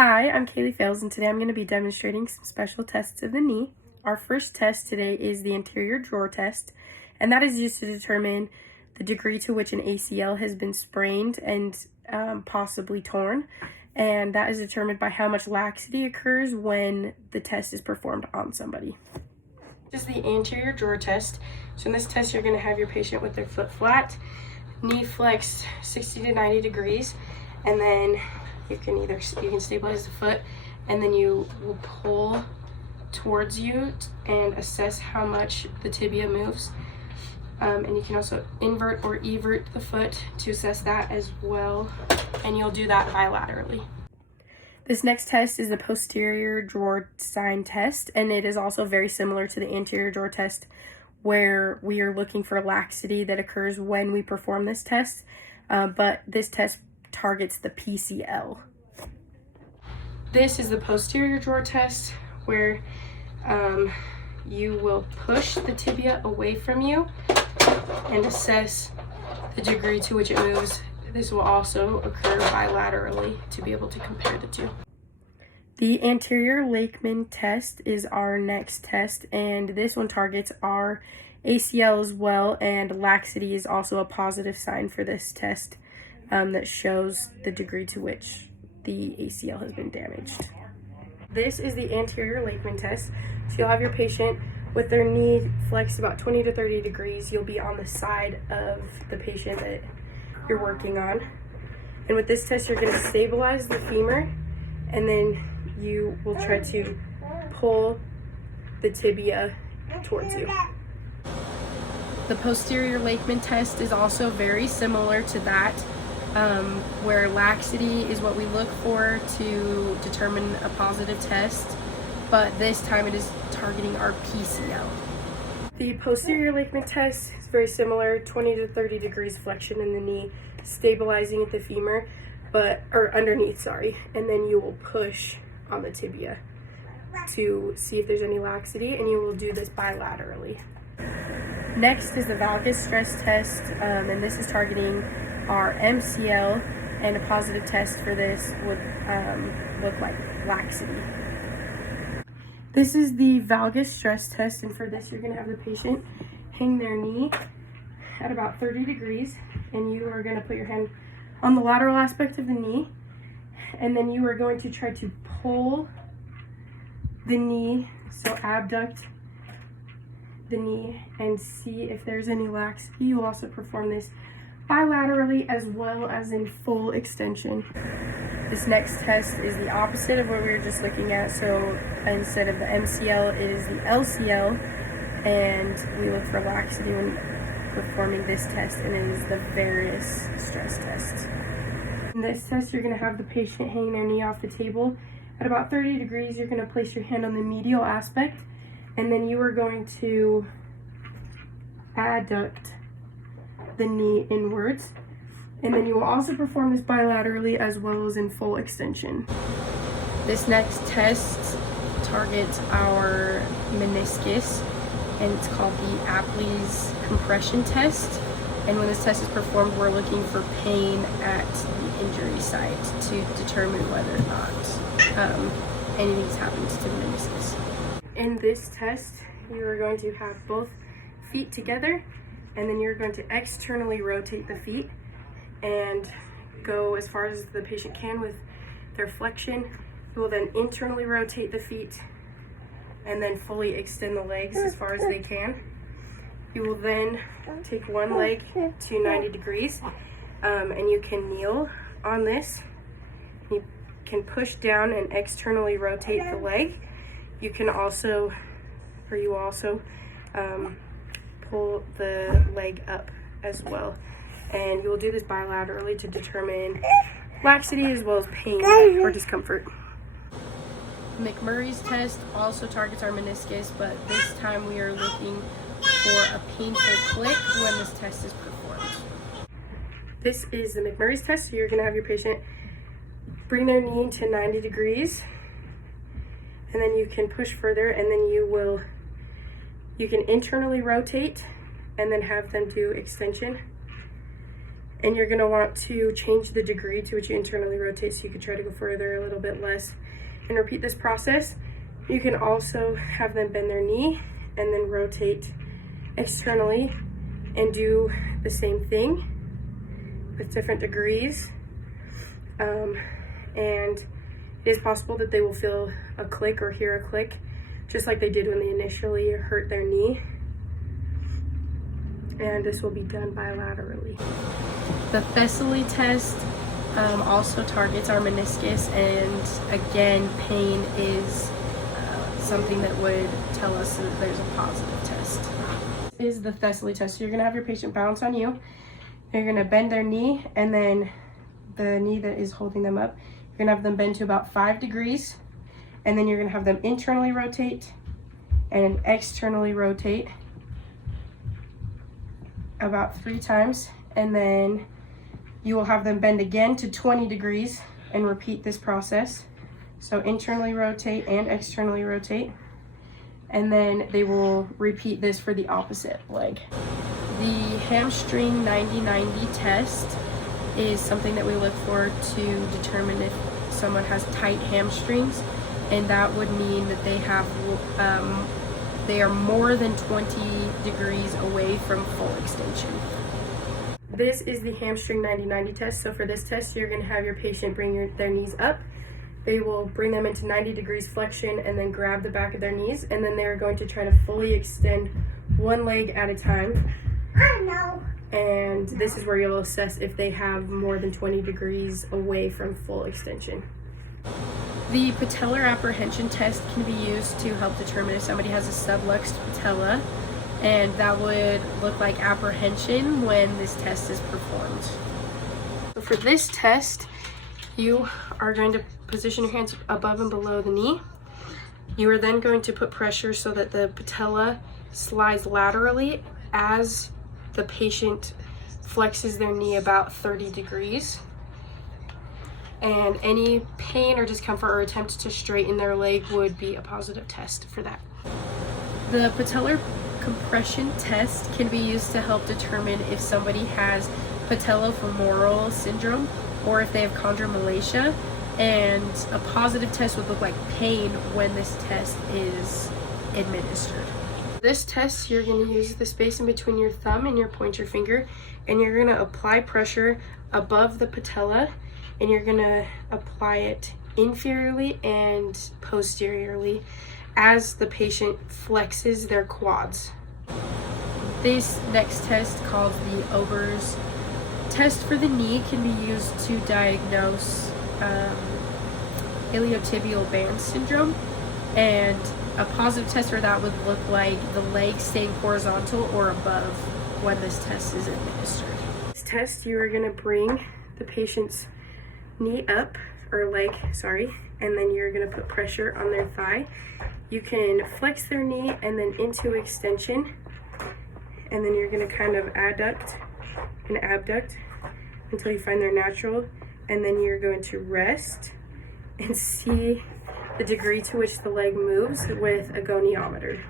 Hi, I'm Kaylee Fales, and today I'm going to be demonstrating some special tests of the knee. Our first test today is the anterior drawer test, and that is used to determine the degree to which an ACL has been sprained and possibly torn, and that is determined by how much laxity occurs when the test is performed on somebody. This is the anterior drawer test. So in this test, you're going to have your patient with their foot flat, knee flexed 60 to 90 degrees, and then you can stabilize the foot, and then you will pull towards you and assess how much the tibia moves. And you can also invert or evert the foot to assess that as well, and you'll do that bilaterally. This next test is the posterior drawer sign test, and it is also very similar to the anterior drawer test, where we are looking for laxity that occurs when we perform this test, but this test targets the PCL. This is the posterior drawer test, where you will push the tibia away from you and assess the degree to which it moves. This will also occur bilaterally to be able to compare the two. The anterior Lakeman test is our next test, and this one targets our ACL as well, and laxity is also a positive sign for this test that shows the degree to which the ACL has been damaged. This is the anterior Lakeman test. So you'll have your patient with their knee flexed about 20 to 30 degrees. You'll be on the side of the patient that you're working on. And with this test, you're going to stabilize the femur, and then you will try to pull the tibia towards you. The posterior Lakeman test is also very similar to that, where laxity is what we look for to determine a positive test, but this time it is targeting our PCL. The posterior Lakeman test is very similar, 20 to 30 degrees flexion in the knee, stabilizing at the femur, or underneath, and then you will push on the tibia to see if there's any laxity, and you will do this bilaterally. Next is the valgus stress test, and this is targeting our MCL, and a positive test for this would look like laxity. This is the valgus stress test, and for this you're going to have the patient hang their knee at about 30 degrees, and you are going to put your hand on the lateral aspect of the knee, and then you are going to try to pull the knee, so abduct the knee, and see if there's any laxity. You'll also perform this bilaterally as well as in full extension. This next test is the opposite of what we were just looking at. So instead of the MCL, it is the LCL, and we look for laxity when performing this test, and it is the various stress test. In this test, you're going to have the patient hang their knee off the table at about 30 degrees. You're going to place your hand on the medial aspect, and then you are going to adduct the knee inwards, and then you will also perform this bilaterally as well as in full extension. This next test targets our meniscus, and it's called the Apley's compression test, and when this test is performed, we're looking for pain at the injury site to determine whether or not anything's happened to the meniscus. In this test, you are going to have both feet together, and then you're going to externally rotate the feet and go as far as the patient can with their flexion. You will then internally rotate the feet and then fully extend the legs as far as they can. You will then take one leg to 90 degrees, and you can kneel on this. You can push down and externally rotate the leg. You can also, pull the leg up as well, and you will do this bilaterally to determine laxity as well as pain or discomfort. McMurray's test also targets our meniscus, but this time we are looking for a painful click when this test is performed. This is the McMurray's test. So you're going to have your patient bring their knee to 90 degrees, and then you can push further, and then you can internally rotate and then have them do extension. And you're going to want to change the degree to which you internally rotate, so you could try to go further, a little bit less, and repeat this process. You can also have them bend their knee and then rotate externally and do the same thing with different degrees. And it is possible that they will feel a click or hear a click, just like they did when they initially hurt their knee. And this will be done bilaterally. The Thessaly test also targets our meniscus, and again, pain is something that would tell us that there's a positive test. This is the Thessaly test. So you're gonna have your patient balance on you. You're gonna bend their knee, and then the knee that is holding them up, you're gonna have them bend to about 5 degrees, and then you're gonna have them internally rotate and externally rotate about 3 times, and then you will have them bend again to 20 degrees and repeat this process. So internally rotate and externally rotate, and then they will repeat this for the opposite leg. The hamstring 90-90 test is something that we look for to determine if someone has tight hamstrings, and that would mean that they are more than 20 degrees away from full extension. This is the hamstring 90-90 test. So for this test, you're going to have your patient bring their knees up. They will bring them into 90 degrees flexion and then grab the back of their knees, and then they're going to try to fully extend one leg at a time. And this is where you'll assess if they have more than 20 degrees away from full extension. The patellar apprehension test can be used to help determine if somebody has a subluxed patella, and that would look like apprehension when this test is performed. So for this test, you are going to position your hands above and below the knee. You are then going to put pressure so that the patella slides laterally as the patient flexes their knee about 30 degrees. And any pain or discomfort or attempt to straighten their leg would be a positive test for that. The patellar compression test can be used to help determine if somebody has patellofemoral syndrome or if they have chondromalacia, and a positive test would look like pain when this test is administered. This test, you're going to use the space in between your thumb and your pointer finger, and you're going to apply pressure above the patella, and you're going to apply it inferiorly and posteriorly as the patient flexes their quads. This next test, called the Ober's test for the knee, can be used to diagnose iliotibial band syndrome, and a positive test for that would look like the leg staying horizontal or above when this test is administered. This test, you are going to bring the patient's knee up, or leg, sorry, and then you're going to put pressure on their thigh. You can flex their knee and then into extension, and then you're going to kind of adduct and abduct until you find their natural, and then you're going to rest and see the degree to which the leg moves with a goniometer.